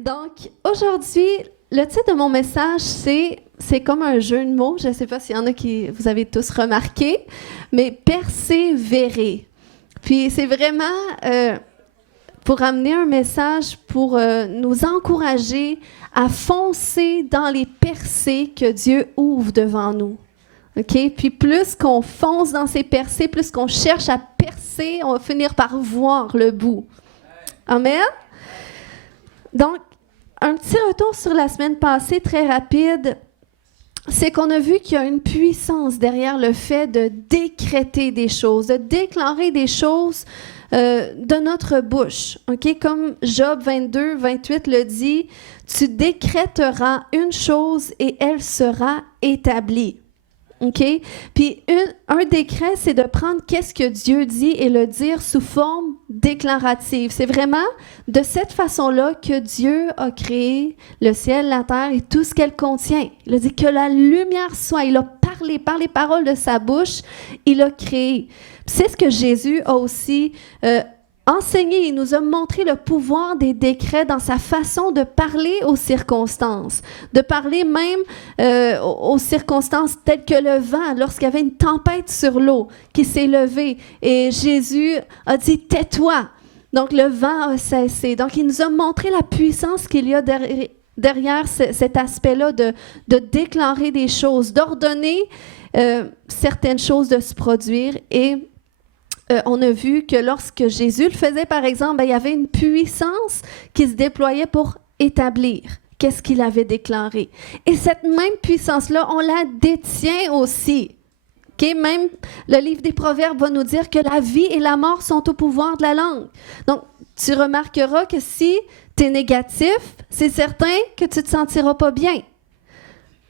Donc, aujourd'hui, le titre de mon message, c'est comme un jeu de mots. Je ne sais pas s'il y en a qui vous avez tous remarqué, mais persévérer. Puis, c'est vraiment pour amener un message pour nous encourager à foncer dans les percées que Dieu ouvre devant nous. OK? Puis, plus qu'on fonce dans ces percées, plus qu'on cherche à percer, on va finir par voir le bout. Amen? Donc, un petit retour sur la semaine passée, très rapide, c'est qu'on a vu qu'il y a une puissance derrière le fait de décréter des choses, de déclarer des choses de notre bouche. OK? Comme Job 22, 28 le dit, « Tu décréteras une chose et elle sera établie. » OK? Puis un décret, c'est de prendre qu'est-ce que Dieu dit et le dire sous forme déclarative. C'est vraiment de cette façon-là que Dieu a créé le ciel, la terre et tout ce qu'elle contient. Il a dit que la lumière soit. Il a parlé par les paroles de sa bouche, il a créé. Puis c'est ce que Jésus a aussi enseigné. Il nous a montré le pouvoir des décrets dans sa façon de parler aux circonstances, de parler même aux circonstances telles que le vent, lorsqu'il y avait une tempête sur l'eau qui s'est levée et Jésus a dit « tais-toi ». Donc le vent a cessé. Donc il nous a montré la puissance qu'il y a derrière cet aspect-là de déclarer des choses, d'ordonner certaines choses de se produire et on a vu que lorsque Jésus le faisait, par exemple, il y avait une puissance qui se déployait pour établir qu'est-ce qu'il avait déclaré. Et cette même puissance-là, on la détient aussi. Okay? Même le livre des Proverbes va nous dire que la vie et la mort sont au pouvoir de la langue. Donc, tu remarqueras que si tu es négatif, c'est certain que tu ne te sentiras pas bien.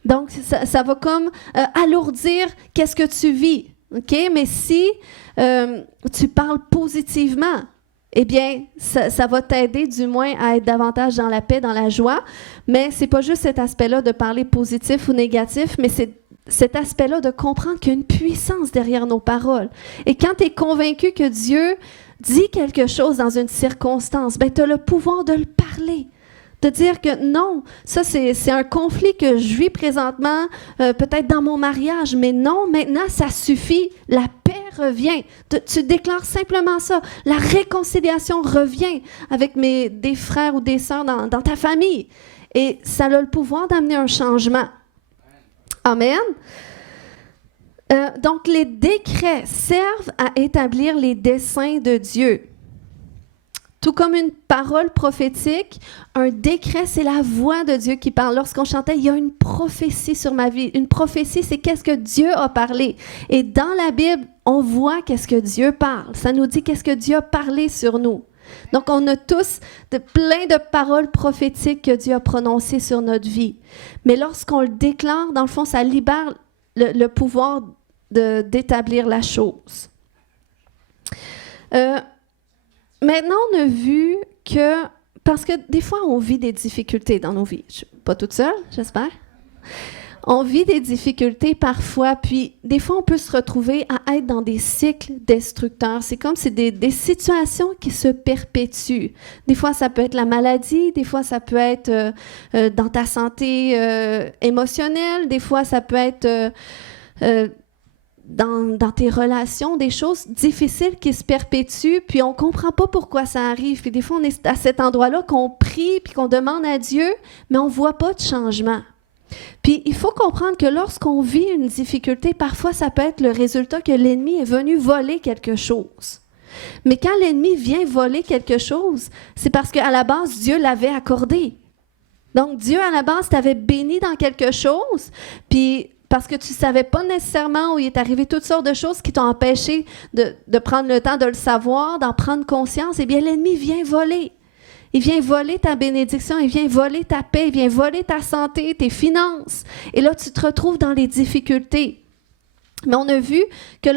Donc, ça va comme alourdir qu'est-ce que tu vis. OK? Mais si tu parles positivement, eh bien, ça va t'aider du moins à être davantage dans la paix, dans la joie. Mais ce n'est pas juste cet aspect-là de parler positif ou négatif, mais c'est cet aspect-là de comprendre qu'il y a une puissance derrière nos paroles. Et quand tu es convaincu que Dieu dit quelque chose dans une circonstance, ben, tu as le pouvoir de le parler. De dire que non, ça c'est un conflit que je vis présentement, peut-être dans mon mariage, mais non, maintenant ça suffit, la paix revient. Tu déclares simplement ça, la réconciliation revient avec des frères ou des sœurs dans ta famille. Et ça a le pouvoir d'amener un changement. Amen. Donc les décrets servent à établir les desseins de Dieu. Tout comme une parole prophétique, un décret, c'est la voix de Dieu qui parle. Lorsqu'on chantait, il y a une prophétie sur ma vie. Une prophétie, c'est qu'est-ce que Dieu a parlé. Et dans la Bible, on voit qu'est-ce que Dieu parle. Ça nous dit qu'est-ce que Dieu a parlé sur nous. Donc, on a tous plein de paroles prophétiques que Dieu a prononcées sur notre vie. Mais lorsqu'on le déclare, dans le fond, ça libère le pouvoir d'établir la chose. Maintenant, on a vu que, parce que des fois, on vit des difficultés dans nos vies. Je ne suis pas toute seule, j'espère. On vit des difficultés parfois, puis des fois, on peut se retrouver à être dans des cycles destructeurs. C'est comme si des situations qui se perpétuent. Des fois, ça peut être la maladie, des fois, ça peut être dans ta santé émotionnelle, des fois, ça peut être dans tes relations, des choses difficiles qui se perpétuent, puis on ne comprend pas pourquoi ça arrive. Puis des fois, on est à cet endroit-là qu'on prie, puis qu'on demande à Dieu, mais on ne voit pas de changement. Puis il faut comprendre que lorsqu'on vit une difficulté, parfois ça peut être le résultat que l'ennemi est venu voler quelque chose. Mais quand l'ennemi vient voler quelque chose, c'est parce qu'à la base, Dieu l'avait accordé. Donc Dieu, à la base, t'avait béni dans quelque chose, puis parce que tu ne savais pas nécessairement où il est arrivé toutes sortes de choses qui t'ont empêché de prendre le temps de le savoir, d'en prendre conscience, eh bien, l'ennemi vient voler. Il vient voler ta bénédiction, il vient voler ta paix, il vient voler ta santé, tes finances. Et là, tu te retrouves dans les difficultés. Mais on a vu que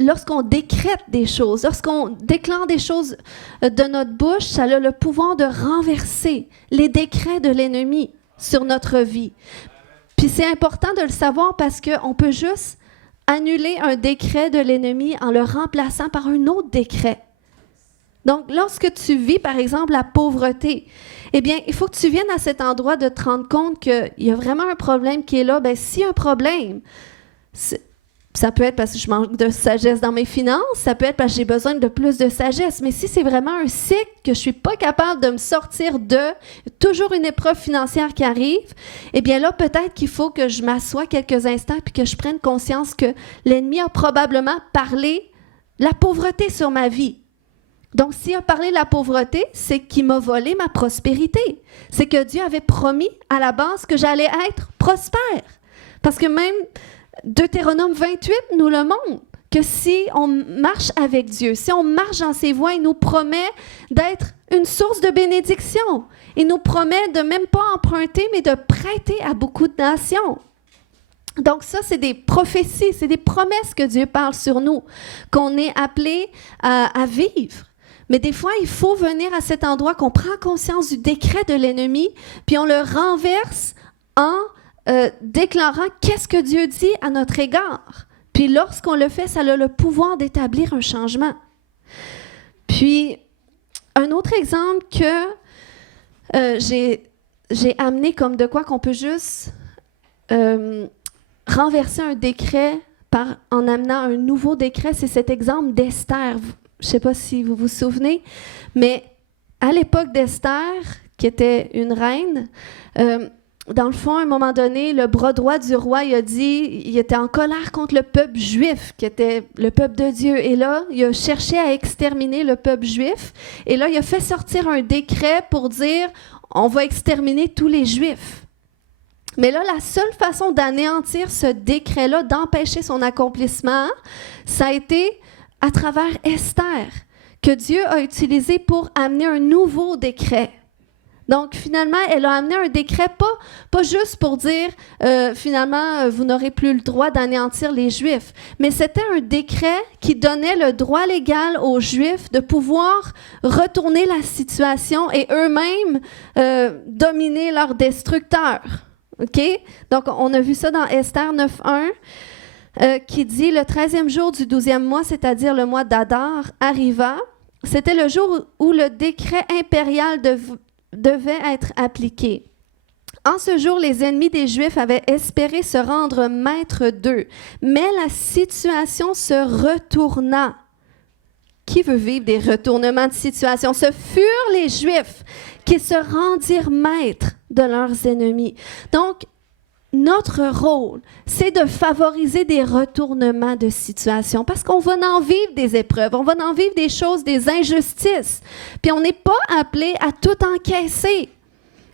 lorsqu'on décrète des choses, lorsqu'on déclare des choses de notre bouche, ça a le pouvoir de renverser les décrets de l'ennemi sur notre vie. Puis c'est important de le savoir parce qu'on peut juste annuler un décret de l'ennemi en le remplaçant par un autre décret. Donc, lorsque tu vis, par exemple, la pauvreté, eh bien, il faut que tu viennes à cet endroit de te rendre compte qu'il y a vraiment un problème qui est là. Bien, s'il y a un problème, ça peut être parce que je manque de sagesse dans mes finances, ça peut être parce que j'ai besoin de plus de sagesse, mais si c'est vraiment un cycle que je ne suis pas capable de me sortir de, toujours une épreuve financière qui arrive, eh bien là, peut-être qu'il faut que je m'assoie quelques instants puis que je prenne conscience que l'ennemi a probablement parlé la pauvreté sur ma vie. Donc, s'il a parlé de la pauvreté, c'est qu'il m'a volé ma prospérité. C'est que Dieu avait promis à la base que j'allais être prospère. Parce que même Deutéronome 28 nous le montre, que si on marche avec Dieu, si on marche dans ses voies, il nous promet d'être une source de bénédiction. Il nous promet de même pas emprunter, mais de prêter à beaucoup de nations. Donc ça, c'est des prophéties, c'est des promesses que Dieu parle sur nous, qu'on est appelé à vivre. Mais des fois, il faut venir à cet endroit qu'on prend conscience du décret de l'ennemi, puis on le renverse en déclarant qu'est-ce que Dieu dit à notre égard. Puis lorsqu'on le fait, ça a le pouvoir d'établir un changement. Puis, un autre exemple que j'ai amené comme de quoi qu'on peut juste renverser un décret en amenant un nouveau décret, c'est cet exemple d'Esther. Je ne sais pas si vous vous souvenez, mais à l'époque d'Esther, qui était une reine, dans le fond, à un moment donné, le bras droit du roi, il était en colère contre le peuple juif, qui était le peuple de Dieu. Et là, il a cherché à exterminer le peuple juif. Et là, il a fait sortir un décret pour dire, on va exterminer tous les Juifs. Mais là, la seule façon d'anéantir ce décret-là, d'empêcher son accomplissement, ça a été à travers Esther, que Dieu a utilisé pour amener un nouveau décret. Donc, finalement, elle a amené un décret, pas juste pour dire, finalement, vous n'aurez plus le droit d'anéantir les Juifs, mais c'était un décret qui donnait le droit légal aux Juifs de pouvoir retourner la situation et eux-mêmes dominer leurs destructeurs. OK? Donc, on a vu ça dans Esther 9.1. Qui dit « Le 13e jour du 12e mois, c'est-à-dire le mois d'Adar, arriva. C'était le jour où le décret impérial devait être appliqué. En ce jour, les ennemis des Juifs avaient espéré se rendre maîtres d'eux, mais la situation se retourna. » Qui veut vivre des retournements de situation? Ce furent les Juifs qui se rendirent maîtres de leurs ennemis. Donc, notre rôle, c'est de favoriser des retournements de situation parce qu'on va en vivre des épreuves, on va en vivre des choses, des injustices. Puis on n'est pas appelé à tout encaisser,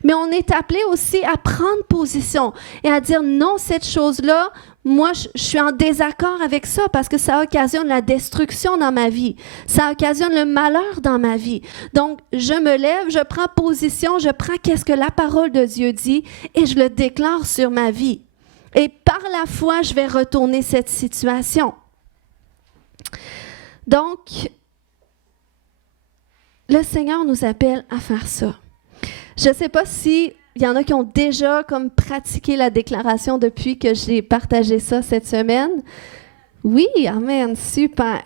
mais on est appelé aussi à prendre position et à dire non, cette chose-là, moi, je suis en désaccord avec ça parce que ça occasionne la destruction dans ma vie. Ça occasionne le malheur dans ma vie. Donc, je me lève, je prends position, je prends qu'est-ce que la parole de Dieu dit et je le déclare sur ma vie. Et par la foi, je vais retourner cette situation. Donc, le Seigneur nous appelle à faire ça. Je ne sais pas si il y en a qui ont déjà comme pratiqué la déclaration depuis que j'ai partagé ça cette semaine. Oui, amen, super.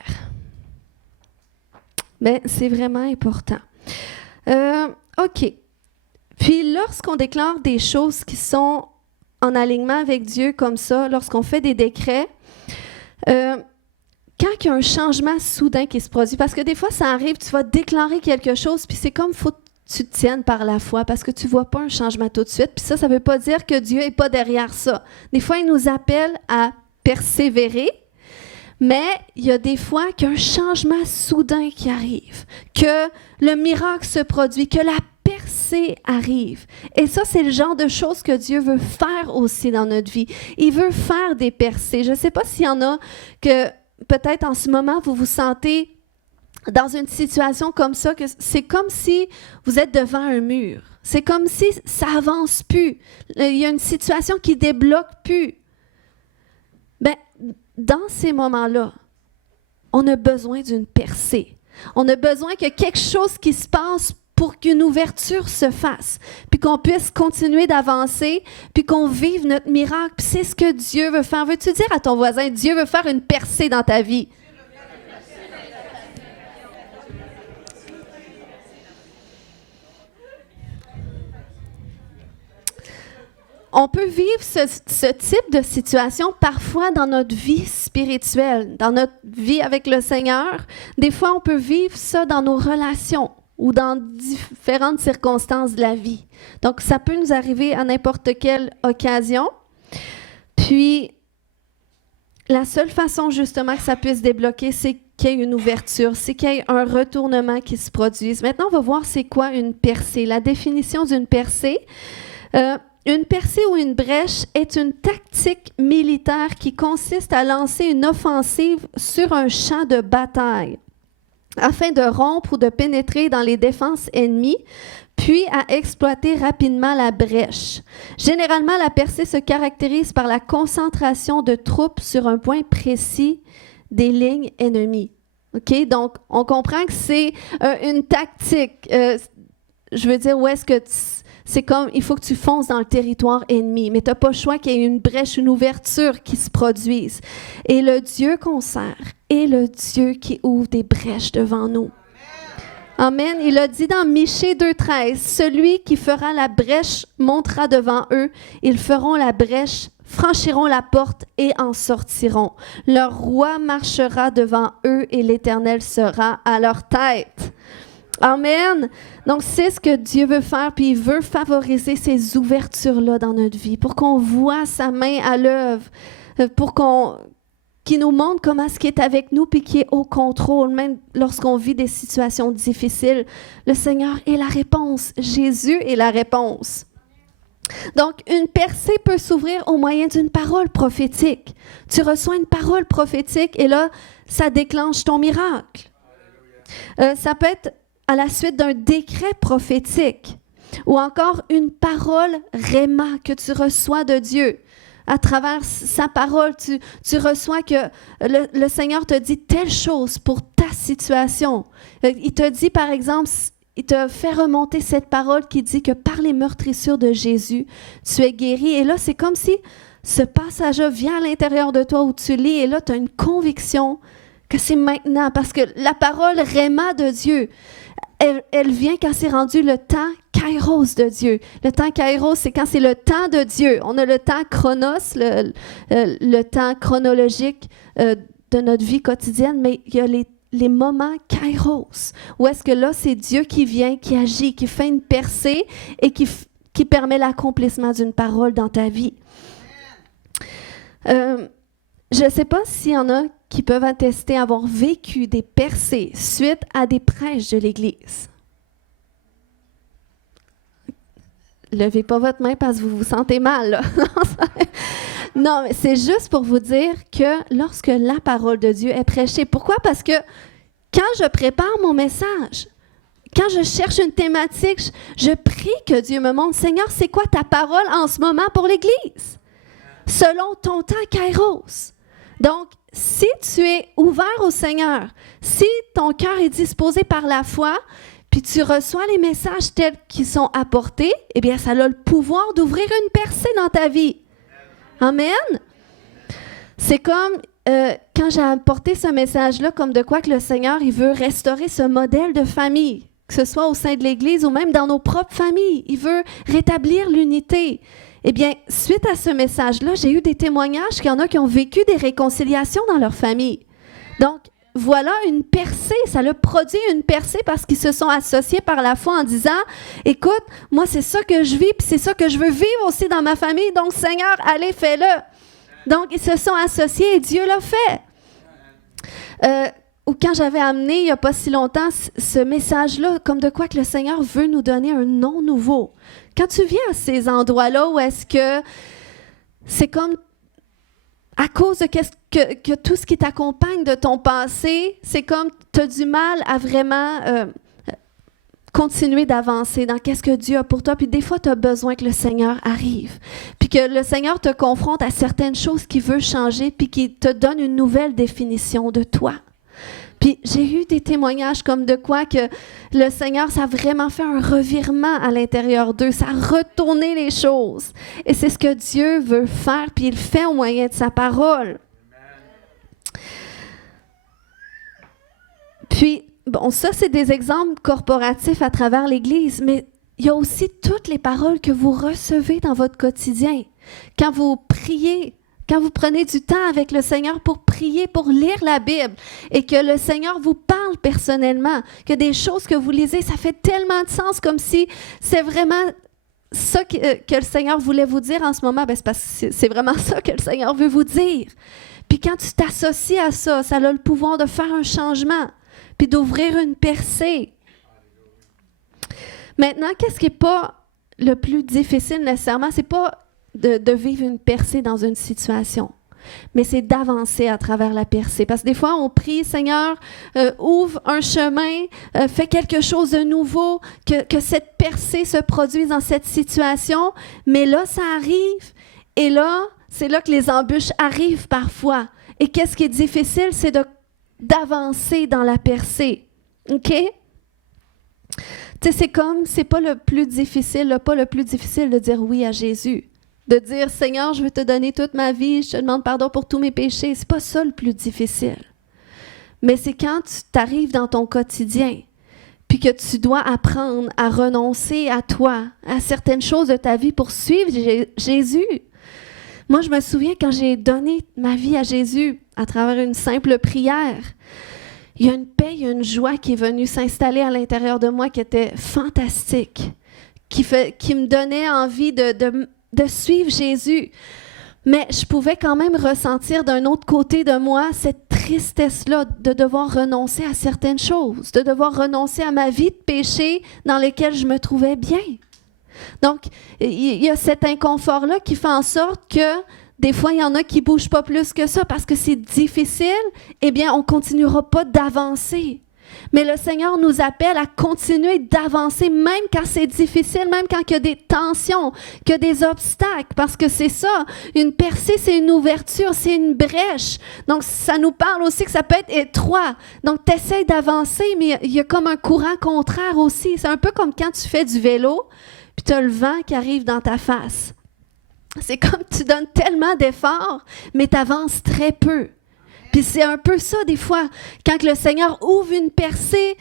Mais c'est vraiment important. OK. Puis lorsqu'on déclare des choses qui sont en alignement avec Dieu comme ça, lorsqu'on fait des décrets, quand il y a un changement soudain qui se produit, parce que des fois ça arrive, tu vas déclarer quelque chose, puis c'est comme faut tu te tiennes par la foi parce que tu ne vois pas un changement tout de suite. Puis ça ne veut pas dire que Dieu n'est pas derrière ça. Des fois, il nous appelle à persévérer, mais il y a des fois qu'il y a un changement soudain qui arrive, que le miracle se produit, que la percée arrive. Et ça, c'est le genre de choses que Dieu veut faire aussi dans notre vie. Il veut faire des percées. Je ne sais pas s'il y en a que peut-être en ce moment, vous vous sentez dans une situation comme ça, que c'est comme si vous êtes devant un mur. C'est comme si ça avance plus. Il y a une situation qui débloque plus. Ben, dans ces moments-là, on a besoin d'une percée. On a besoin que quelque chose qui se passe pour qu'une ouverture se fasse, puis qu'on puisse continuer d'avancer, puis qu'on vive notre miracle. Puis c'est ce que Dieu veut faire. Veux-tu dire à ton voisin, Dieu veut faire une percée dans ta vie? on peut vivre ce type de situation parfois dans notre vie spirituelle, dans notre vie avec le Seigneur. Des fois, on peut vivre ça dans nos relations ou dans différentes circonstances de la vie. Donc, ça peut nous arriver à n'importe quelle occasion. Puis, la seule façon justement que ça puisse débloquer, c'est qu'il y ait une ouverture, c'est qu'il y ait un retournement qui se produise. Maintenant, on va voir c'est quoi une percée. La définition d'une percée. Une percée ou une brèche est une tactique militaire qui consiste à lancer une offensive sur un champ de bataille afin de rompre ou de pénétrer dans les défenses ennemies, puis à exploiter rapidement la brèche. Généralement, la percée se caractérise par la concentration de troupes sur un point précis des lignes ennemies. OK? Donc, on comprend que c'est une tactique. Je veux dire, où est-ce que c'est comme, il faut que tu fonces dans le territoire ennemi, mais tu n'as pas le choix qu'il y ait une brèche, une ouverture qui se produise. Et le Dieu qu'on sert est le Dieu qui ouvre des brèches devant nous. Amen. Il a dit dans Michée 2,13, « Celui qui fera la brèche montera devant eux, ils feront la brèche, franchiront la porte et en sortiront. Leur roi marchera devant eux et l'Éternel sera à leur tête. » Amen. Donc, c'est ce que Dieu veut faire, puis il veut favoriser ces ouvertures-là dans notre vie pour qu'on voit sa main à l'œuvre, pour qu'il nous montre comment est-ce qu'il est avec nous, puis qu'il est au contrôle, même lorsqu'on vit des situations difficiles. Le Seigneur est la réponse. Jésus est la réponse. Donc, une percée peut s'ouvrir au moyen d'une parole prophétique. Tu reçois une parole prophétique et là, ça déclenche ton miracle. Ça peut être à la suite d'un décret prophétique ou encore une parole réma que tu reçois de Dieu. À travers sa parole, tu reçois que le Seigneur te dit telle chose pour ta situation. Il te dit, par exemple, il te fait remonter cette parole qui dit que par les meurtrissures de Jésus, tu es guéri. Et là, c'est comme si ce passage-là vient à l'intérieur de toi où tu lis et là, tu as une conviction que c'est maintenant parce que la parole réma de Dieu, elle vient quand c'est rendu le temps kairos de Dieu. Le temps kairos, c'est quand c'est le temps de Dieu. On a le temps chronos, le temps chronologique de notre vie quotidienne, mais il y a les moments kairos, où est-ce que là, c'est Dieu qui vient, qui agit, qui fait une percée et qui permet l'accomplissement d'une parole dans ta vie. Je ne sais pas s'il y en a qui peuvent attester avoir vécu des percées suite à des prêches de l'Église. Levez pas votre main parce que vous vous sentez mal, là. Non, mais c'est juste pour vous dire que lorsque la parole de Dieu est prêchée, pourquoi? Parce que quand je prépare mon message, quand je cherche une thématique, je prie que Dieu me montre, Seigneur, c'est quoi ta parole en ce moment pour l'Église? Selon ton temps kairos. Donc, si tu es ouvert au Seigneur, si ton cœur est disposé par la foi, puis tu reçois les messages tels qu'ils sont apportés, eh bien, ça a le pouvoir d'ouvrir une percée dans ta vie. Amen. C'est comme quand j'ai apporté ce message-là, comme de quoi que le Seigneur, il veut restaurer ce modèle de famille, que ce soit au sein de l'Église ou même dans nos propres familles. Il veut rétablir l'unité. Eh bien, suite à ce message-là, j'ai eu des témoignages qu'il y en a qui ont vécu des réconciliations dans leur famille. Donc, voilà une percée, ça a produit une percée parce qu'ils se sont associés par la foi en disant, écoute, moi c'est ça que je vis, puis c'est ça que je veux vivre aussi dans ma famille, donc Seigneur, allez, fais-le. Donc, ils se sont associés et Dieu l'a fait. Ou quand j'avais amené, il n'y a pas si longtemps, ce message-là, comme de quoi que le Seigneur veut nous donner un nom nouveau. Quand tu viens à ces endroits-là où est-ce que c'est comme à cause de que tout ce qui t'accompagne de ton passé, c'est comme tu as du mal à vraiment continuer d'avancer dans qu'est-ce que Dieu a pour toi. Puis des fois, tu as besoin que le Seigneur arrive. Puis que le Seigneur te confronte à certaines choses qu'il veut changer, puis qu'il te donne une nouvelle définition de toi. Puis j'ai eu des témoignages comme de quoi que le Seigneur, ça a vraiment fait un revirement à l'intérieur d'eux, ça a retourné les choses. Et c'est ce que Dieu veut faire, puis il le fait au moyen de sa parole. Puis, bon, ça, c'est des exemples corporatifs à travers l'Église, mais il y a aussi toutes les paroles que vous recevez dans votre quotidien. Quand vous priez, quand vous prenez du temps avec le Seigneur pour prier, pour lire la Bible, et que le Seigneur vous parle personnellement, que des choses que vous lisez, ça fait tellement de sens, comme si c'est vraiment ça que le Seigneur voulait vous dire en ce moment. C'est parce que c'est vraiment ça que le Seigneur veut vous dire. Puis quand tu t'associes à ça, ça a le pouvoir de faire un changement, puis d'ouvrir une percée. Maintenant, qu'est-ce qui n'est pas le plus difficile nécessairement? C'est pas de vivre une percée dans une situation, mais c'est d'avancer à travers la percée. Parce que des fois, on prie, Seigneur, ouvre un chemin, fais quelque chose de nouveau, que cette percée se produise dans cette situation, mais là, ça arrive, et là, c'est là que les embûches arrivent parfois. Et qu'est-ce qui est difficile, c'est d'avancer dans la percée. OK? Tu sais, c'est pas le plus difficile de dire oui à Jésus. De dire, Seigneur, je veux te donner toute ma vie, je te demande pardon pour tous mes péchés. C'est pas ça le plus difficile. Mais c'est quand tu t'arrives dans ton quotidien, puis que tu dois apprendre à renoncer à toi, à certaines choses de ta vie pour suivre Jésus. Moi, je me souviens quand j'ai donné ma vie à Jésus à travers une simple prière, il y a une paix, il y a une joie qui est venue s'installer à l'intérieur de moi qui était fantastique, qui me donnait envie de suivre Jésus. Mais je pouvais quand même ressentir d'un autre côté de moi cette tristesse-là de devoir renoncer à certaines choses, de devoir renoncer à ma vie de péché dans laquelle je me trouvais bien. Donc, il y a cet inconfort-là qui fait en sorte que des fois, il y en a qui ne bougent pas plus que ça parce que c'est difficile. Eh bien, on ne continuera pas d'avancer. Mais le Seigneur nous appelle à continuer d'avancer, même quand c'est difficile, même quand il y a des tensions, qu'il y a des obstacles, parce que c'est ça, une percée, c'est une ouverture, c'est une brèche. Donc, ça nous parle aussi que ça peut être étroit. Donc, tu essaies d'avancer, mais il y a comme un courant contraire aussi. C'est un peu comme quand tu fais du vélo, puis tu as le vent qui arrive dans ta face. C'est comme tu donnes tellement d'efforts, mais tu avances très peu. Puis c'est un peu ça des fois, quand le Seigneur ouvre une percée,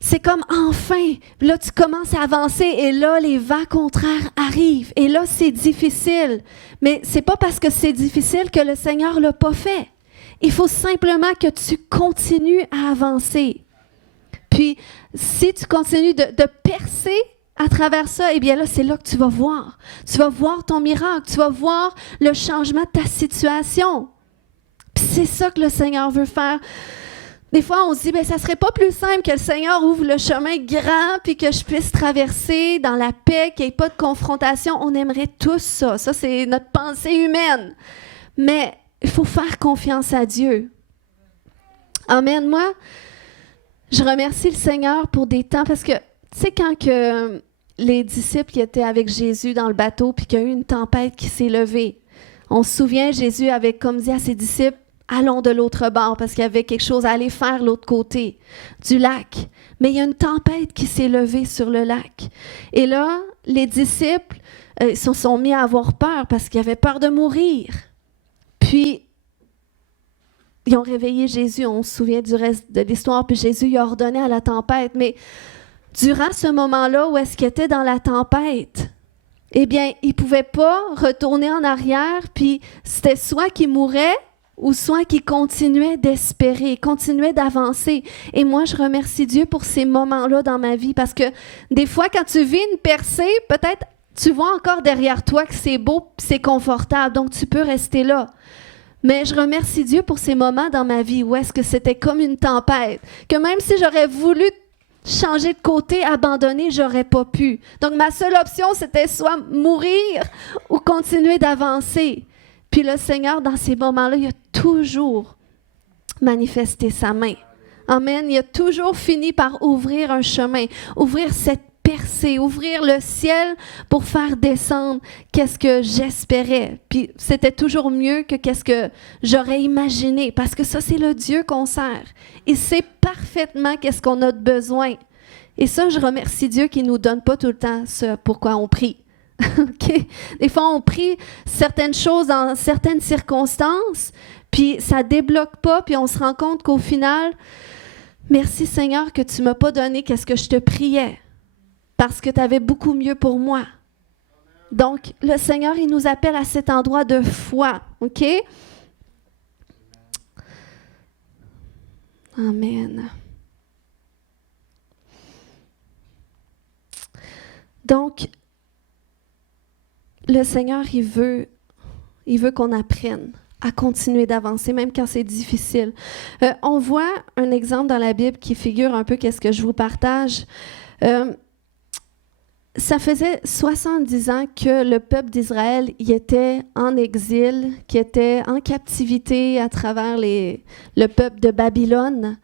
c'est comme enfin, là tu commences à avancer et là les vents contraires arrivent et là c'est difficile. Mais c'est pas parce que c'est difficile que le Seigneur l'a pas fait. Il faut simplement que tu continues à avancer. Puis si tu continues de percer à travers ça, eh bien là, c'est là que tu vas voir. Tu vas voir ton miracle, tu vas voir le changement de ta situation. Puis c'est ça que le Seigneur veut faire. Des fois, on se dit, ça ne serait pas plus simple que le Seigneur ouvre le chemin grand puis que je puisse traverser dans la paix, qu'il n'y ait pas de confrontation. On aimerait tous ça. Ça, c'est notre pensée humaine. Mais il faut faire confiance à Dieu. Amen. Moi, je remercie le Seigneur pour des temps parce que, tu sais, quand que les disciples qui étaient avec Jésus dans le bateau puis qu'il y a eu une tempête qui s'est levée, on se souvient, Jésus avait comme dit à ses disciples, allons de l'autre bord parce qu'il y avait quelque chose à aller faire l'autre côté du lac. Mais il y a une tempête qui s'est levée sur le lac. Et là, les disciples se sont mis à avoir peur parce qu'ils avaient peur de mourir. Puis, ils ont réveillé Jésus. On se souvient du reste de l'histoire. Puis Jésus il a ordonné à la tempête. Mais durant ce moment-là où est-ce qu'il était dans la tempête, eh bien, il ne pouvait pas retourner en arrière. Puis c'était soit qu'il mourait ou soit qu'il continuait d'espérer, continuait d'avancer. Et moi, je remercie Dieu pour ces moments-là dans ma vie parce que des fois, quand tu vis une percée, peut-être tu vois encore derrière toi que c'est beau, c'est confortable, donc tu peux rester là. Mais je remercie Dieu pour ces moments dans ma vie où est-ce que c'était comme une tempête, que même si j'aurais voulu changer de côté, abandonner, j'aurais pas pu. Donc, ma seule option, c'était soit mourir ou continuer d'avancer. Puis le Seigneur, dans ces moments-là, il a toujours manifesté sa main. Amen. Il a toujours fini par ouvrir un chemin, ouvrir cette percée, ouvrir le ciel pour faire descendre qu'est-ce que j'espérais. Puis c'était toujours mieux que qu'est-ce que j'aurais imaginé, parce que ça, c'est le Dieu qu'on sert. Il sait parfaitement qu'est-ce qu'on a de besoin. Et ça, je remercie Dieu qu'il ne nous donne pas tout le temps ce pourquoi on prie. Okay? Des fois, on prie certaines choses dans certaines circonstances, puis ça ne débloque pas, puis on se rend compte qu'au final, merci Seigneur que tu ne m'as pas donné qu'est-ce que je te priais. parce que tu avais beaucoup mieux pour moi. Donc, le Seigneur, il nous appelle à cet endroit de foi, OK? Amen. Donc, le Seigneur, il veut qu'on apprenne à continuer d'avancer, même quand c'est difficile. On voit un exemple dans la Bible qui figure un peu qu'est-ce que je vous partage. Ça faisait 70 ans que le peuple d'Israël y était en exil, qui était en captivité à travers le peuple de Babylone.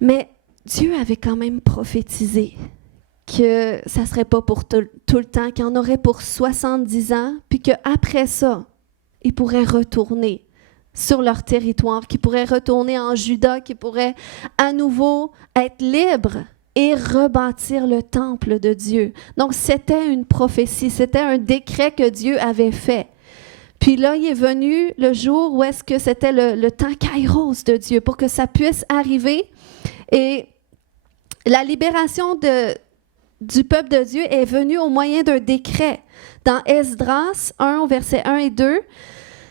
Mais Dieu avait quand même prophétisé que ça ne serait pas pour tout le temps, qu'il y en aurait pour 70 ans, puis qu'après ça, ils pourraient retourner sur leur territoire, qu'ils pourraient retourner en Juda, qu'ils pourraient à nouveau être libres et rebâtir le temple de Dieu. Donc, c'était une prophétie, c'était un décret que Dieu avait fait. Puis là, il est venu le jour où est-ce que c'était le temps kairos de Dieu pour que ça puisse arriver. Et la libération du peuple de Dieu est venue au moyen d'un décret. Dans Esdras 1, versets 1 et 2,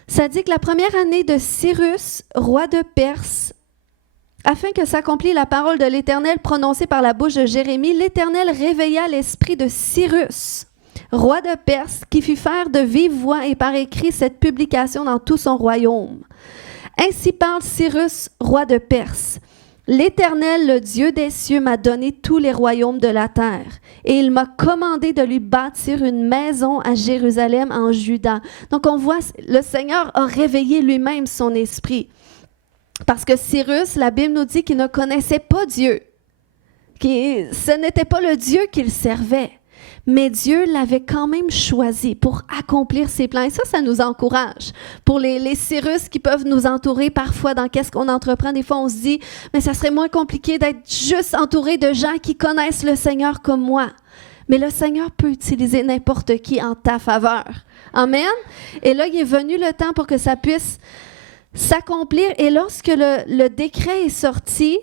ça dit que la première année de Cyrus, roi de Perse, afin que s'accomplisse la parole de l'Éternel prononcée par la bouche de Jérémie, l'Éternel réveilla l'esprit de Cyrus, roi de Perse, qui fit faire de vive voix et par écrit cette publication dans tout son royaume. Ainsi parle Cyrus, roi de Perse. L'Éternel, le Dieu des cieux, m'a donné tous les royaumes de la terre, et il m'a commandé de lui bâtir une maison à Jérusalem en Juda. Donc on voit, le Seigneur a réveillé lui-même son esprit. Parce que Cyrus, la Bible nous dit qu'il ne connaissait pas Dieu. Ce n'était pas le Dieu qu'il servait. Mais Dieu l'avait quand même choisi pour accomplir ses plans. Et ça nous encourage. Pour les Cyrus qui peuvent nous entourer parfois dans qu'est-ce qu'on entreprend, des fois on se dit, mais ça serait moins compliqué d'être juste entouré de gens qui connaissent le Seigneur comme moi. Mais le Seigneur peut utiliser n'importe qui en ta faveur. Amen. Et là, il est venu le temps pour que ça puisse s'accomplir. Et lorsque le décret est sorti,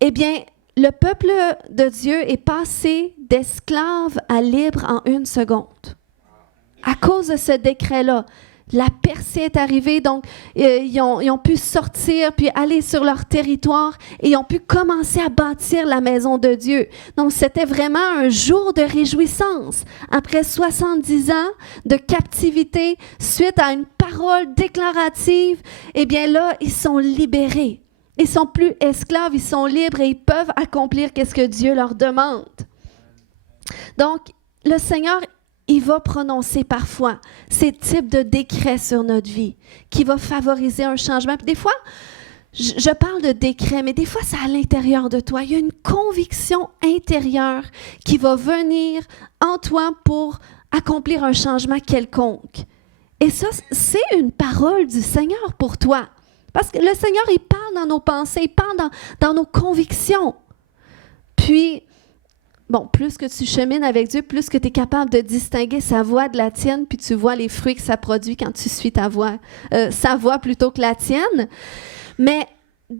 eh bien, le peuple de Dieu est passé d'esclave à libre en 1 seconde. À cause de ce décret-là, la percée est arrivée, donc ils ont pu sortir puis aller sur leur territoire et ils ont pu commencer à bâtir la maison de Dieu. Donc, c'était vraiment un jour de réjouissance. Après 70 ans de captivité, suite à une parole déclarative, eh bien là, ils sont libérés. Ils sont plus esclaves, ils sont libres et ils peuvent accomplir ce que Dieu leur demande. Donc, le Seigneur, il va prononcer parfois ces types de décrets sur notre vie qui va favoriser un changement. Puis des fois, je parle de décrets, mais des fois, c'est à l'intérieur de toi. Il y a une conviction intérieure qui va venir en toi pour accomplir un changement quelconque. Et ça, c'est une parole du Seigneur pour toi. Parce que le Seigneur, il parle dans nos pensées, il parle dans nos convictions. Puis, bon, plus que tu chemines avec Dieu, plus que tu es capable de distinguer sa voix de la tienne, puis tu vois les fruits que ça produit quand tu suis sa voix plutôt que la tienne. Mais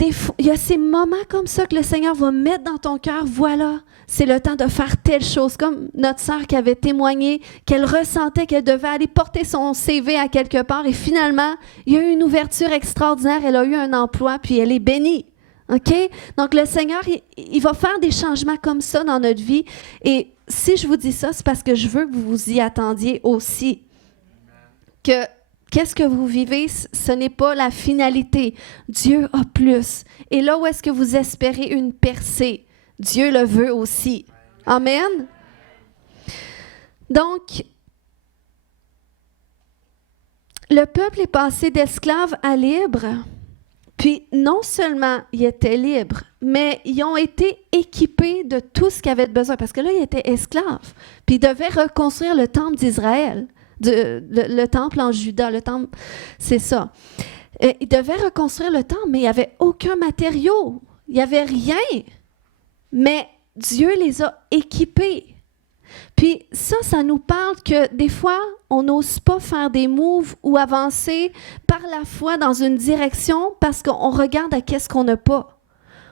il y a ces moments comme ça que le Seigneur va mettre dans ton cœur, voilà, c'est le temps de faire telle chose, comme notre sœur qui avait témoigné qu'elle ressentait qu'elle devait aller porter son CV à quelque part et finalement, il y a eu une ouverture extraordinaire, elle a eu un emploi puis elle est bénie. OK? Donc le Seigneur, il va faire des changements comme ça dans notre vie et si je vous dis ça, c'est parce que je veux que vous vous y attendiez aussi. Que qu'est-ce que vous vivez, ce n'est pas la finalité. Dieu a plus. Et là où est-ce que vous espérez une percée, Dieu le veut aussi. Amen. Donc, le peuple est passé d'esclave à libre. Puis, non seulement ils étaient libres, mais ils ont été équipés de tout ce qu'ils avaient besoin. Parce que là, ils étaient esclaves. Puis, ils devaient reconstruire le temple d'Israël. Le temple en Juda. Le temple, c'est ça. Ils devaient reconstruire le temple, mais il n'y avait aucun matériau. Il n'y avait rien. Mais Dieu les a équipés. Puis ça nous parle que des fois, on n'ose pas faire des moves ou avancer par la foi dans une direction parce qu'on regarde à qu'est-ce qu'on n'a pas.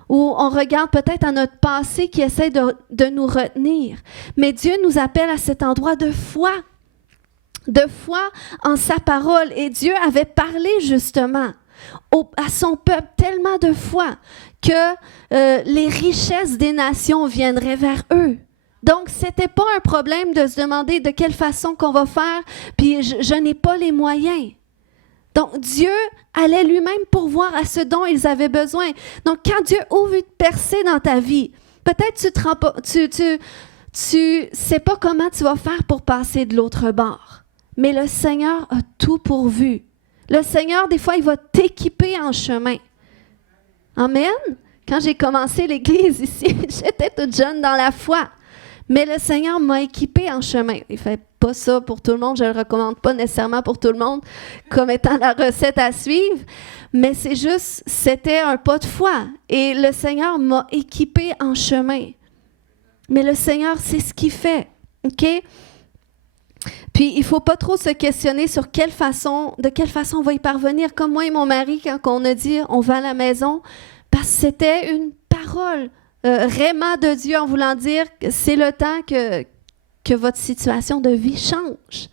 ou on regarde peut-être à notre passé qui essaie de nous retenir. Mais Dieu nous appelle à cet endroit de foi en sa parole. Et Dieu avait parlé justement à son peuple tellement de fois que les richesses des nations viendraient vers eux. Donc, ce n'était pas un problème de se demander de quelle façon qu'on va faire, puis je n'ai pas les moyens. Donc, Dieu allait lui-même pourvoir à ce dont ils avaient besoin. Donc, quand Dieu ouvre une percée dans ta vie, peut-être tu sais pas comment tu vas faire pour passer de l'autre bord. Mais le Seigneur a tout pourvu. Le Seigneur, des fois, il va t'équiper en chemin. Amen. Quand j'ai commencé l'Église ici, j'étais toute jeune dans la foi. Mais le Seigneur m'a équipée en chemin. Il ne fait pas ça pour tout le monde. Je ne le recommande pas nécessairement pour tout le monde comme étant la recette à suivre. Mais c'est juste, c'était un pas de foi. Et le Seigneur m'a équipée en chemin. Mais le Seigneur, c'est ce qu'il fait. OK? Puis, il ne faut pas trop se questionner sur de quelle façon on va y parvenir. Comme moi et mon mari, quand on a dit on va à la maison, parce que c'était une parole vraiment de Dieu en voulant dire que c'est le temps que votre situation de vie change.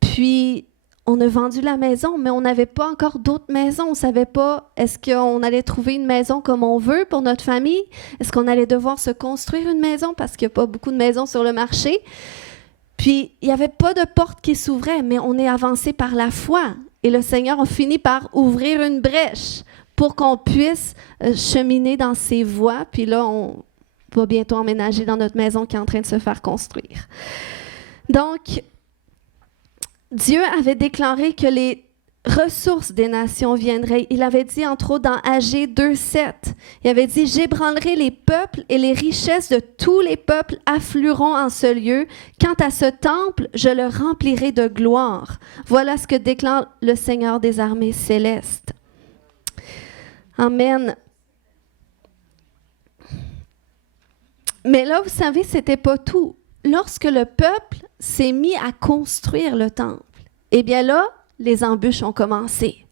Puis, on a vendu la maison, mais on n'avait pas encore d'autres maisons. On ne savait pas, est-ce qu'on allait trouver une maison comme on veut pour notre famille? Est-ce qu'on allait devoir se construire une maison parce qu'il n'y a pas beaucoup de maisons sur le marché? Puis, il n'y avait pas de porte qui s'ouvrait, mais on est avancé par la foi. Et le Seigneur a fini par ouvrir une brèche pour qu'on puisse cheminer dans ses voies. Puis là, on va bientôt emménager dans notre maison qui est en train de se faire construire. Donc, Dieu avait déclaré que les ressources des nations viendraient. Il avait dit, entre autres, dans Agé 2,7, il avait dit « J'ébranlerai les peuples et les richesses de tous les peuples afflueront en ce lieu. Quant à ce temple, je le remplirai de gloire. » Voilà ce que déclare le Seigneur des armées célestes. Amen. Mais là, vous savez, ce n'était pas tout. Lorsque le peuple s'est mis à construire le temple, eh bien là, les embûches ont commencé.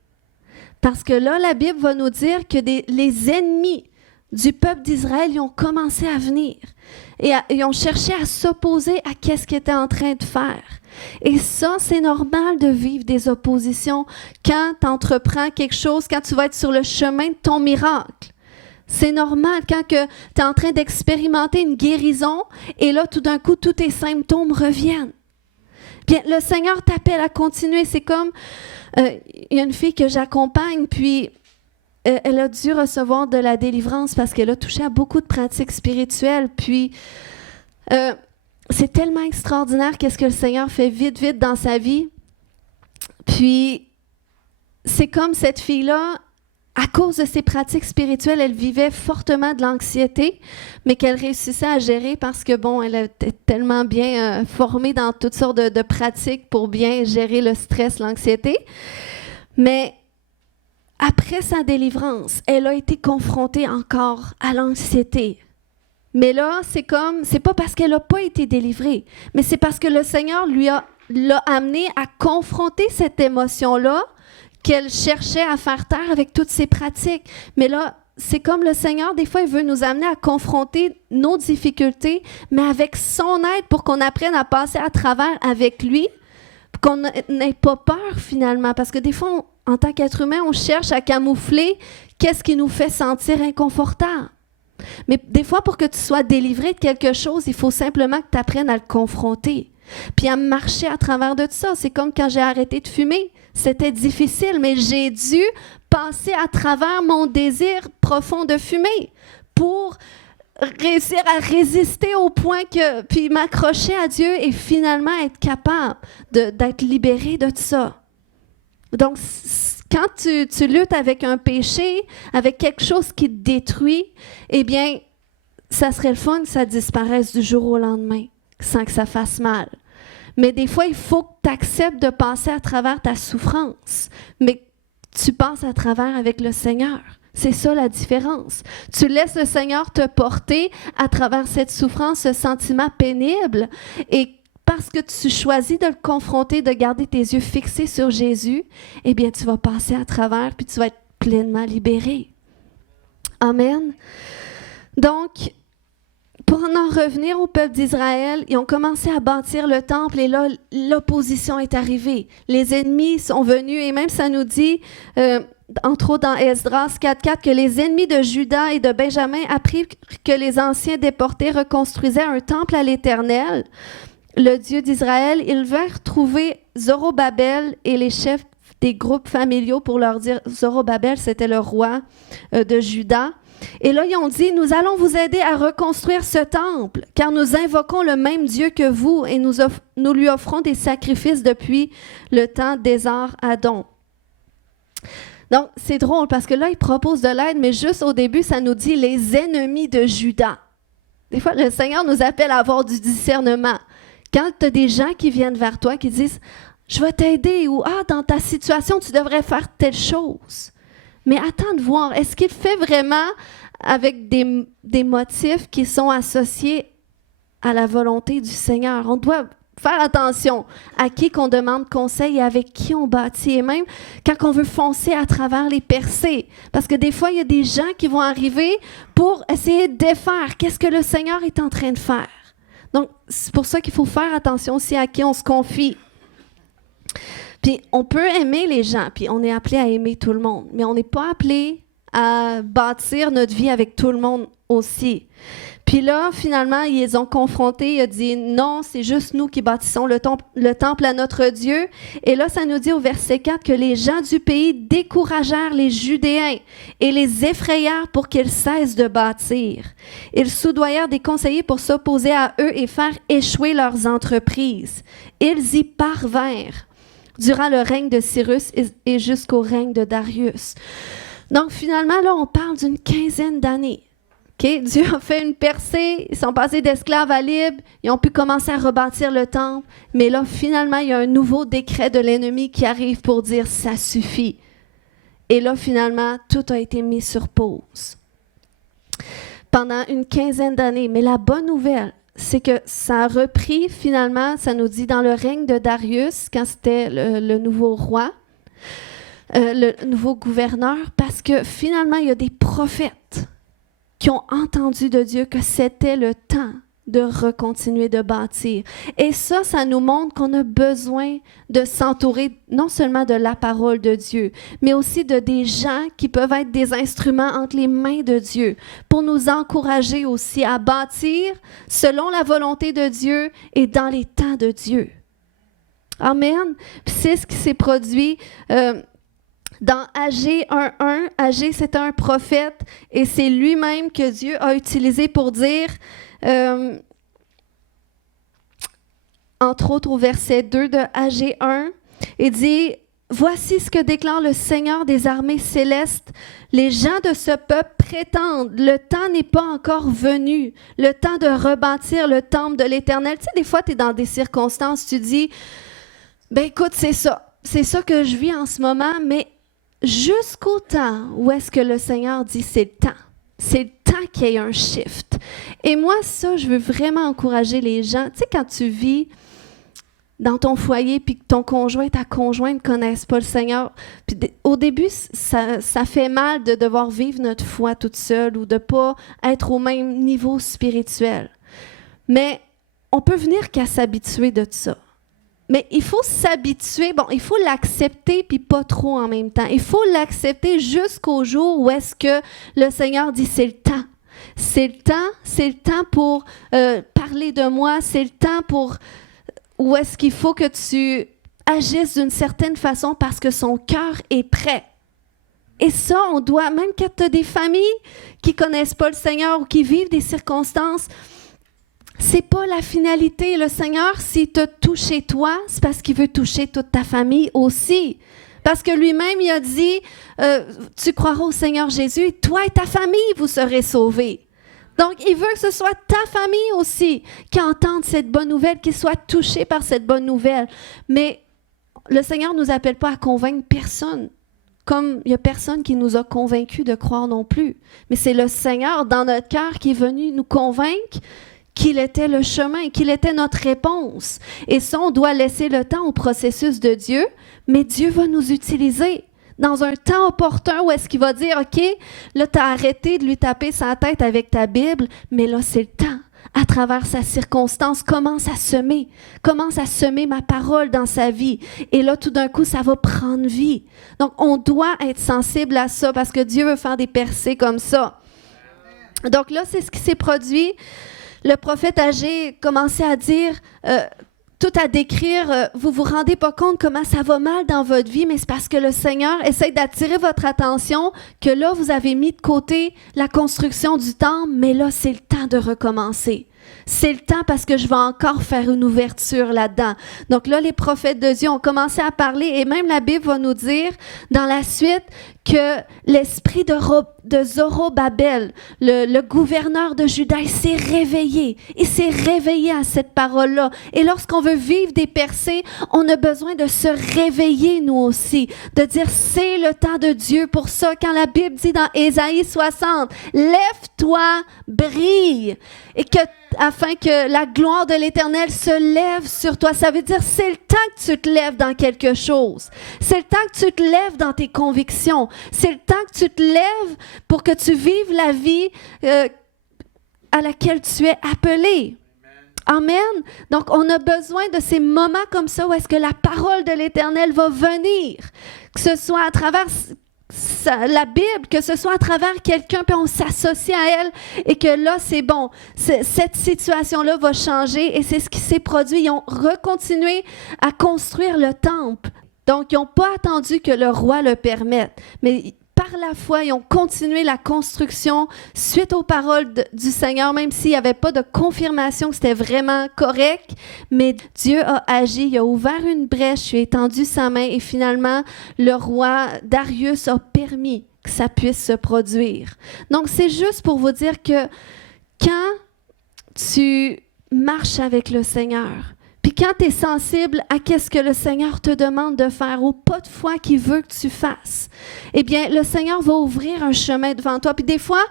Parce que là, la Bible va nous dire que les ennemis du peuple d'Israël, ils ont commencé à venir. Et ils ont cherché à s'opposer à ce qu'ils étaient en train de faire. Et ça, c'est normal de vivre des oppositions quand tu entreprends quelque chose, quand tu vas être sur le chemin de ton miracle. C'est normal quand tu es en train d'expérimenter une guérison et là, tout d'un coup, tous tes symptômes reviennent. Bien, le Seigneur t'appelle à continuer. C'est comme, il y a une fille que j'accompagne, puis elle a dû recevoir de la délivrance parce qu'elle a touché à beaucoup de pratiques spirituelles. Puis, c'est tellement extraordinaire qu'est-ce que le Seigneur fait vite dans sa vie. Puis, c'est comme cette fille-là, à cause de ses pratiques spirituelles, elle vivait fortement de l'anxiété, mais qu'elle réussissait à gérer parce que, bon, elle était tellement bien formée dans toutes sortes de pratiques pour bien gérer le stress, l'anxiété. Mais après sa délivrance, elle a été confrontée encore à l'anxiété. Mais là, c'est pas parce qu'elle n'a pas été délivrée, mais c'est parce que le Seigneur l'a amenée à confronter cette émotion-là qu'elle cherchait à faire taire avec toutes ses pratiques. Mais là, c'est comme le Seigneur, des fois, il veut nous amener à confronter nos difficultés, mais avec son aide pour qu'on apprenne à passer à travers avec lui, qu'on n'ait pas peur finalement. Parce que des fois, en tant qu'être humain, on cherche à camoufler qu'est-ce qui nous fait sentir inconfortable. Mais des fois, pour que tu sois délivré de quelque chose, il faut simplement que tu apprennes à le confronter, puis à marcher à travers de ça. C'est comme quand j'ai arrêté de fumer. C'était difficile, mais j'ai dû passer à travers mon désir profond de fumer pour réussir à résister au point que, puis m'accrocher à Dieu et finalement être capable d'être libéré de ça. Donc, quand tu luttes avec un péché, avec quelque chose qui te détruit, eh bien, ça serait le fun que ça disparaisse du jour au lendemain, sans que ça fasse mal. Mais des fois, il faut que tu acceptes de passer à travers ta souffrance, mais tu passes à travers avec le Seigneur. C'est ça la différence. Tu laisses le Seigneur te porter à travers cette souffrance, ce sentiment pénible, et parce que tu choisis de le confronter, de garder tes yeux fixés sur Jésus, eh bien, tu vas passer à travers, puis tu vas être pleinement libéré. Amen. Donc, pour en revenir au peuple d'Israël, ils ont commencé à bâtir le temple et là, l'opposition est arrivée. Les ennemis sont venus et même ça nous dit, entre autres dans Esdras 4.4, que les ennemis de Juda et de Benjamin apprirent que les anciens déportés reconstruisaient un temple à l'Éternel, le Dieu d'Israël. Ils vinrent trouver Zorobabel et les chefs des groupes familiaux pour leur dire, Zorobabel, c'était le roi de Juda. Et là, ils ont dit, nous allons vous aider à reconstruire ce temple, car nous invoquons le même Dieu que vous et nous lui offrons des sacrifices depuis le temps d'Ésar-Adon. Donc, c'est drôle parce que là, ils proposent de l'aide, mais juste au début, ça nous dit les ennemis de Juda. Des fois, le Seigneur nous appelle à avoir du discernement. Quand tu as des gens qui viennent vers toi, qui disent, je vais t'aider ou dans ta situation, tu devrais faire telle chose. Mais attends de voir, est-ce qu'il fait vraiment avec des motifs qui sont associés à la volonté du Seigneur? On doit faire attention à qui qu'on demande conseil et avec qui on bâtit. Et même quand on veut foncer à travers les percées. Parce que des fois, il y a des gens qui vont arriver pour essayer de défaire. Qu'est-ce que le Seigneur est en train de faire? Donc, c'est pour ça qu'il faut faire attention aussi à qui on se confie. Puis on peut aimer les gens, puis on est appelé à aimer tout le monde, mais on n'est pas appelé à bâtir notre vie avec tout le monde aussi. Puis là, finalement, ils les ont confrontés, il a dit non, c'est juste nous qui bâtissons le temple à notre Dieu. Et là, ça nous dit au verset 4 que les gens du pays découragèrent les Judéens et les effrayèrent pour qu'ils cessent de bâtir. Ils soudoyèrent des conseillers pour s'opposer à eux et faire échouer leurs entreprises. Ils y parvinrent durant le règne de Cyrus et jusqu'au règne de Darius. Donc, finalement, là, on parle d'une 15aine d'années. Okay? Dieu a fait une percée, ils sont passés d'esclaves à libres, ils ont pu commencer à rebâtir le temple, mais là, finalement, il y a un nouveau décret de l'ennemi qui arrive pour dire « ça suffit ». Et là, finalement, tout a été mis sur pause. Pendant une 15aine d'années. Mais la bonne nouvelle, c'est que ça a repris finalement, ça nous dit dans le règne de Darius, quand c'était le nouveau roi, le nouveau gouverneur, parce que finalement, il y a des prophètes qui ont entendu de Dieu que c'était le temps de recontinuer de bâtir. Et ça nous montre qu'on a besoin de s'entourer non seulement de la parole de Dieu, mais aussi de des gens qui peuvent être des instruments entre les mains de Dieu pour nous encourager aussi à bâtir selon la volonté de Dieu et dans les temps de Dieu. Amen. Puis c'est ce qui s'est produit dans Agé 1.1. Agé, c'est un prophète et c'est lui-même que Dieu a utilisé pour dire entre autres au verset 2 de Agé 1, il dit « Voici ce que déclare le Seigneur des armées célestes. Les gens de ce peuple prétendent, le temps n'est pas encore venu, le temps de rebâtir le temple de l'Éternel. » Tu sais, des fois, tu es dans des circonstances, tu dis « Ben écoute, c'est ça que je vis en ce moment, mais jusqu'au temps où est-ce que le Seigneur dit « c'est le temps ». C'est le temps qu'il y ait un shift. Et moi, ça, je veux vraiment encourager les gens. Tu sais, quand tu vis dans ton foyer puis que ton conjoint, ta conjointe ne connaissent pas le Seigneur, puis au début, ça fait mal de devoir vivre notre foi toute seule ou de ne pas être au même niveau spirituel. Mais on peut venir qu'à s'habituer de ça. Mais il faut s'habituer, il faut l'accepter, puis pas trop en même temps. Il faut l'accepter jusqu'au jour où est-ce que le Seigneur dit « c'est le temps ». C'est le temps pour parler de moi, c'est le temps pour où est-ce qu'il faut que tu agisses d'une certaine façon parce que son cœur est prêt. Et ça, on doit, même quand tu as des familles qui ne connaissent pas le Seigneur ou qui vivent des circonstances, c'est pas la finalité. Le Seigneur, s'il t'a touché toi, c'est parce qu'il veut toucher toute ta famille aussi. Parce que lui-même, il a dit, tu croiras au Seigneur Jésus, et toi et ta famille, vous serez sauvés. Donc, il veut que ce soit ta famille aussi qui entende cette bonne nouvelle, qui soit touchée par cette bonne nouvelle. Mais le Seigneur ne nous appelle pas à convaincre personne, comme il n'y a personne qui nous a convaincus de croire non plus. Mais c'est le Seigneur dans notre cœur qui est venu nous convaincre qu'il était le chemin, qu'il était notre réponse. Et ça, on doit laisser le temps au processus de Dieu, mais Dieu va nous utiliser. dans un temps opportun où est-ce qu'il va dire, OK, là, tu as arrêté de lui taper sa tête avec ta Bible, mais là, c'est le temps. À travers sa circonstance, commence à semer ma parole dans sa vie. Et là, tout d'un coup, ça va prendre vie. Donc, on doit être sensible à ça parce que Dieu veut faire des percées comme ça. Donc là, c'est ce qui s'est produit. Le prophète Agé commençait à dire, tout à décrire, vous vous rendez pas compte comment ça va mal dans votre vie, mais c'est parce que le Seigneur essaie d'attirer votre attention, que là, vous avez mis de côté la construction du temple, mais là, c'est le temps de recommencer. C'est le temps parce que je vais encore faire une ouverture là-dedans. Donc là, les prophètes de Dieu ont commencé à parler et même la Bible va nous dire dans la suite que l'esprit de Zorobabel, le gouverneur de Juda, il s'est réveillé. Il s'est réveillé à cette parole-là. Et lorsqu'on veut vivre des percées, on a besoin de se réveiller nous aussi, de dire c'est le temps de Dieu pour ça. Quand la Bible dit dans Ésaïe 60, « Lève-toi, brille » et afin que la gloire de l'Éternel se lève sur toi. Ça veut dire c'est le temps que tu te lèves dans quelque chose. C'est le temps que tu te lèves dans tes convictions. C'est le temps que tu te lèves pour que tu vives la vie à laquelle tu es appelé. Amen. Donc, on a besoin de ces moments comme ça où est-ce que la parole de l'Éternel va venir. Que ce soit à travers la Bible, que ce soit à travers quelqu'un, puis on s'associe à elle et que là, c'est bon. Cette situation-là va changer et c'est ce qui s'est produit. Ils ont recontinué à construire le temple. Donc, ils n'ont pas attendu que le roi le permette, mais par la foi, ils ont continué la construction suite aux paroles du Seigneur, même s'il n'y avait pas de confirmation que c'était vraiment correct. Mais Dieu a agi, il a ouvert une brèche, il a étendu sa main et finalement, le roi Darius a permis que ça puisse se produire. Donc, c'est juste pour vous dire que quand tu marches avec le Seigneur, puis quand tu es sensible à qu'est-ce que le Seigneur te demande de faire, au pas de foi qu'il veut que tu fasses, eh bien, le Seigneur va ouvrir un chemin devant toi. Puis des fois,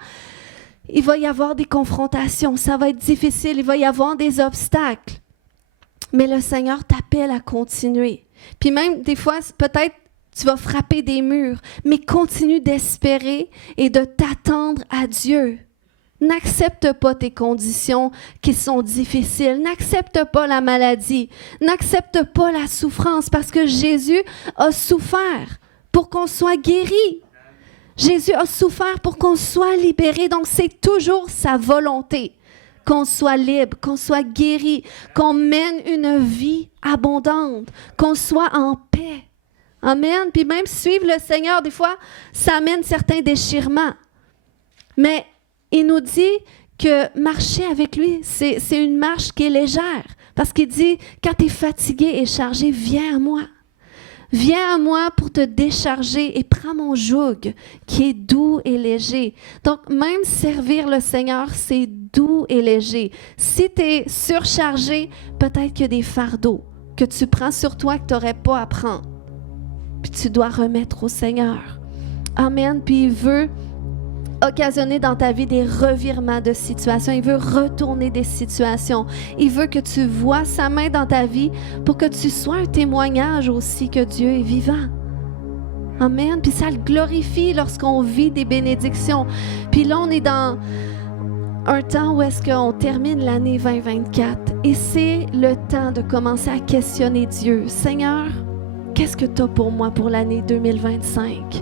il va y avoir des confrontations, ça va être difficile, il va y avoir des obstacles. Mais le Seigneur t'appelle à continuer. Puis même, des fois, peut-être tu vas frapper des murs, mais continue d'espérer et de t'attendre à Dieu. N'accepte pas tes conditions qui sont difficiles. N'accepte pas la maladie. N'accepte pas la souffrance parce que Jésus a souffert pour qu'on soit guéri. Jésus a souffert pour qu'on soit libéré. Donc, c'est toujours sa volonté qu'on soit libre, qu'on soit guéri, qu'on mène une vie abondante, qu'on soit en paix. Amen. Puis même suivre le Seigneur, des fois, ça amène certains déchirements. Mais il nous dit que marcher avec lui, c'est une marche qui est légère. Parce qu'il dit, quand tu es fatigué et chargé, viens à moi. Viens à moi pour te décharger et prends mon joug qui est doux et léger. Donc, même servir le Seigneur, c'est doux et léger. Si tu es surchargé, peut-être qu'il y a des fardeaux que tu prends sur toi que tu n'aurais pas à prendre. Puis tu dois remettre au Seigneur. Amen. Puis il veut occasionner dans ta vie des revirements de situation. Il veut retourner des situations. Il veut que tu vois sa main dans ta vie pour que tu sois un témoignage aussi que Dieu est vivant. Amen. Puis ça le glorifie lorsqu'on vit des bénédictions. Puis là, on est dans un temps où est-ce qu'on termine l'année 2024 et c'est le temps de commencer à questionner Dieu. Seigneur, qu'est-ce que tu as pour moi pour l'année 2025?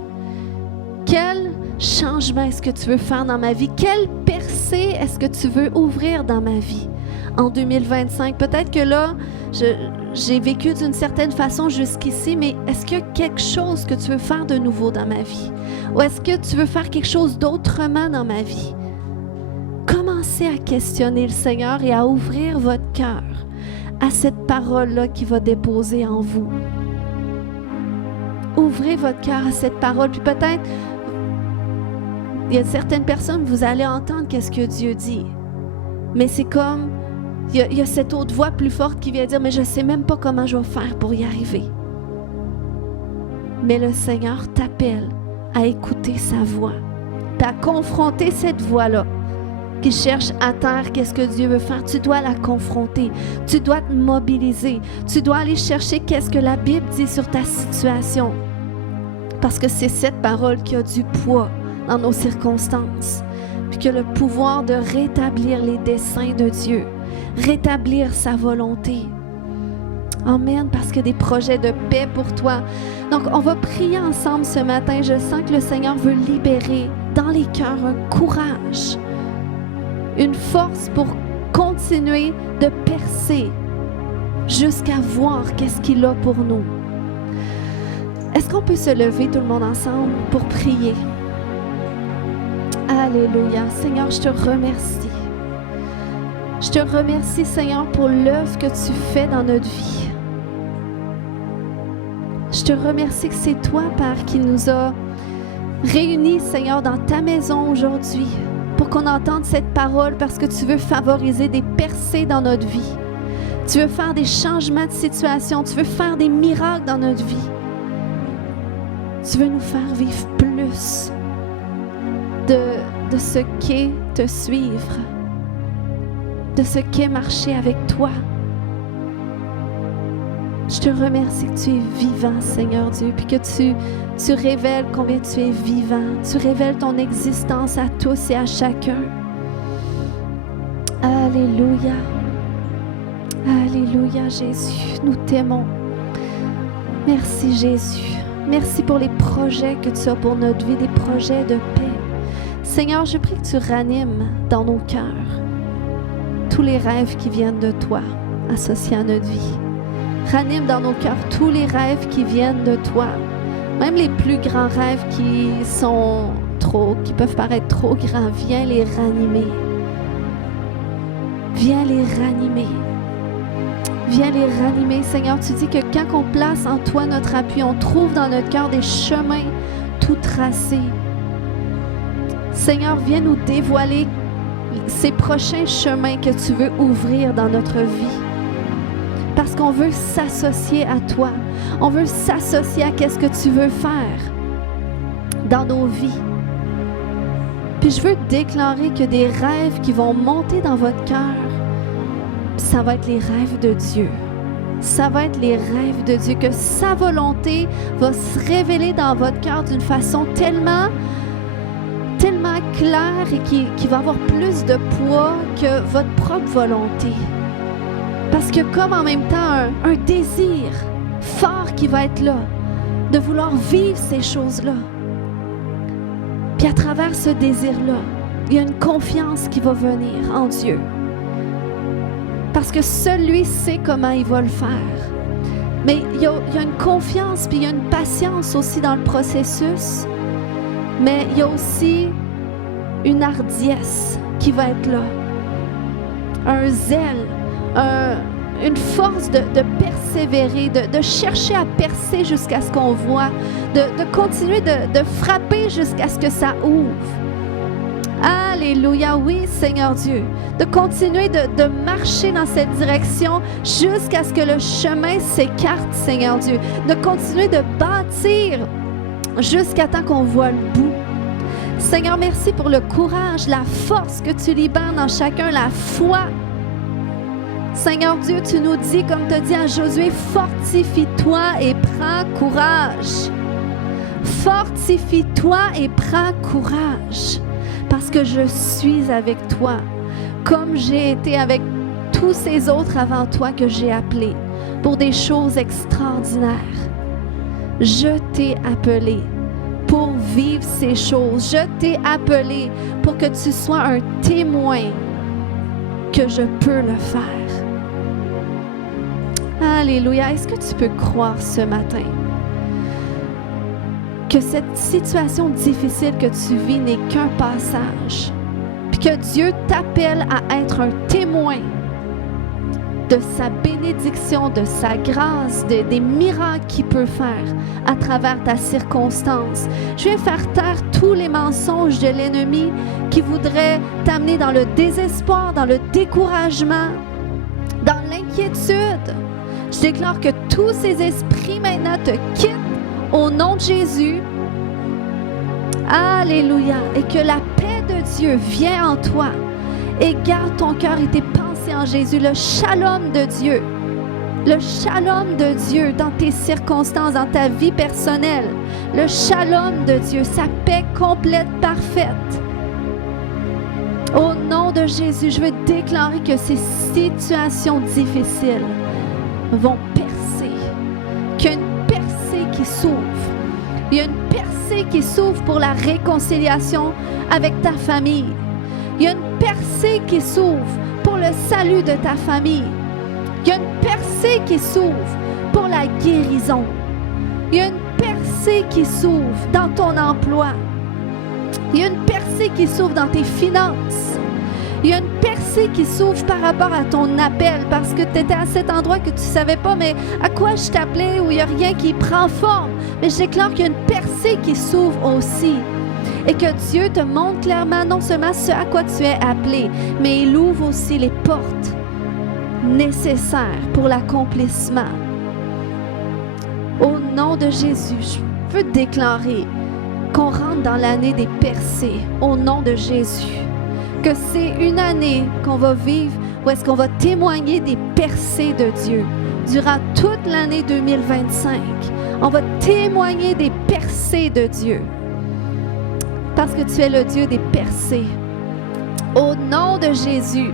Quel changement est-ce que tu veux faire dans ma vie? Quelle percée est-ce que tu veux ouvrir dans ma vie en 2025? Peut-être que là, j'ai vécu d'une certaine façon jusqu'ici, mais est-ce qu'il y a quelque chose que tu veux faire de nouveau dans ma vie? Ou est-ce que tu veux faire quelque chose d'autrement dans ma vie? Commencez à questionner le Seigneur et à ouvrir votre cœur à cette parole-là qu'il va déposer en vous. Ouvrez votre cœur à cette parole, puis peut-être il y a certaines personnes, vous allez entendre qu'est-ce que Dieu dit. Mais c'est comme, il y a cette autre voix plus forte qui vient dire, mais je ne sais même pas comment je vais faire pour y arriver. Mais le Seigneur t'appelle à écouter sa voix, à confronter cette voix-là qui cherche à terre qu'est-ce que Dieu veut faire. Tu dois la confronter, tu dois te mobiliser, tu dois aller chercher qu'est-ce que la Bible dit sur ta situation. Parce que c'est cette parole qui a du poids dans nos circonstances. Puis qui a le pouvoir de rétablir les desseins de Dieu. Rétablir sa volonté. Amen, parce qu'il y a des projets de paix pour toi. Donc, on va prier ensemble ce matin. Je sens que le Seigneur veut libérer dans les cœurs un courage, une force pour continuer de percer jusqu'à voir qu'est-ce qu'il a pour nous. Est-ce qu'on peut se lever tout le monde ensemble pour prier? Alléluia. Seigneur, je te remercie. Je te remercie, Seigneur, pour l'œuvre que tu fais dans notre vie. Je te remercie que c'est toi, Père, qui nous a réunis, Seigneur, dans ta maison aujourd'hui pour qu'on entende cette parole parce que tu veux favoriser des percées dans notre vie. Tu veux faire des changements de situation. Tu veux faire des miracles dans notre vie. Tu veux nous faire vivre plus de ce qu'est te suivre, de ce qu'est marcher avec toi. Je te remercie que tu es vivant, Seigneur Dieu, puis que tu révèles combien tu es vivant. Tu révèles ton existence à tous et à chacun. Alléluia. Alléluia, Jésus. Nous t'aimons. Merci, Jésus. Merci pour les projets que tu as pour notre vie, des projets de paix. Seigneur, je prie que tu ranimes dans nos cœurs tous les rêves qui viennent de toi, associés à notre vie. Ranime dans nos cœurs tous les rêves qui viennent de toi, même les plus grands rêves qui peuvent paraître trop grands. Viens les ranimer. Viens les ranimer. Viens les ranimer, Seigneur. Tu dis que quand on place en toi notre appui, on trouve dans notre cœur des chemins tout tracés. Seigneur, viens nous dévoiler ces prochains chemins que tu veux ouvrir dans notre vie. Parce qu'on veut s'associer à toi. On veut s'associer à qu'est-ce que tu veux faire dans nos vies. Puis je veux déclarer que des rêves qui vont monter dans votre cœur, ça va être les rêves de Dieu. Ça va être les rêves de Dieu, que sa volonté va se révéler dans votre cœur d'une façon tellement claire et qui va avoir plus de poids que votre propre volonté. Parce que comme en même temps un désir fort qui va être là, de vouloir vivre ces choses-là. Puis à travers ce désir-là, il y a une confiance qui va venir en Dieu. Parce que seul lui sait comment il va le faire. Mais il y a une confiance, puis il y a une patience aussi dans le processus. Mais il y a aussi une hardiesse qui va être là. Un zèle, une force de persévérer, de chercher à percer jusqu'à ce qu'on voit, de continuer de frapper jusqu'à ce que ça ouvre. Alléluia, oui, Seigneur Dieu. De continuer de marcher dans cette direction jusqu'à ce que le chemin s'écarte, Seigneur Dieu. De continuer de bâtir jusqu'à temps qu'on voit le bout. Seigneur, merci pour le courage, la force que tu libères dans chacun, la foi. Seigneur Dieu, tu nous dis, comme tu as dit à Josué, fortifie-toi et prends courage. Fortifie-toi et prends courage. Parce que je suis avec toi, comme j'ai été avec tous ces autres avant toi que j'ai appelés pour des choses extraordinaires. Je t'ai appelé pour vivre ces choses. Je t'ai appelé pour que tu sois un témoin que je peux le faire. Alléluia. Est-ce que tu peux croire ce matin que cette situation difficile que tu vis n'est qu'un passage, puis que Dieu t'appelle à être un témoin de sa bénédiction, de sa grâce, des miracles qu'il peut faire à travers ta circonstance. Je viens faire taire tous les mensonges de l'ennemi qui voudrait t'amener dans le désespoir, dans le découragement, dans l'inquiétude. Je déclare que tous ces esprits maintenant te quittent au nom de Jésus. Alléluia. Et que la paix de Dieu vienne en toi et garde ton cœur et tes pensées en Jésus. Le shalom de Dieu. Le shalom de Dieu dans tes circonstances, dans ta vie personnelle. Le shalom de Dieu, sa paix complète, parfaite. Au nom de Jésus, je veux déclarer que ces situations difficiles vont percer. Qu'il y a une percée qui s'ouvre. Il y a une percée qui s'ouvre pour la réconciliation avec ta famille. Il y a une percée qui s'ouvre pour le salut de ta famille. Il y a une percée qui s'ouvre pour la guérison. Il y a une percée qui s'ouvre dans ton emploi. Il y a une percée qui s'ouvre dans tes finances. Il y a une percée qui s'ouvre par rapport à ton appel parce que tu étais à cet endroit que tu ne savais pas, mais à quoi je t'appelais où il n'y a rien qui prend forme. Mais je déclare qu'il y a une percée qui s'ouvre aussi. Et que Dieu te montre clairement non seulement ce à quoi tu es appelé, mais il ouvre aussi les portes nécessaires pour l'accomplissement. Au nom de Jésus, je veux déclarer qu'on rentre dans l'année des percées, au nom de Jésus. Que c'est une année qu'on va vivre où est-ce qu'on va témoigner des percées de Dieu. Durant toute l'année 2025, on va témoigner des percées de Dieu. Parce que tu es le Dieu des percées. Au nom de Jésus,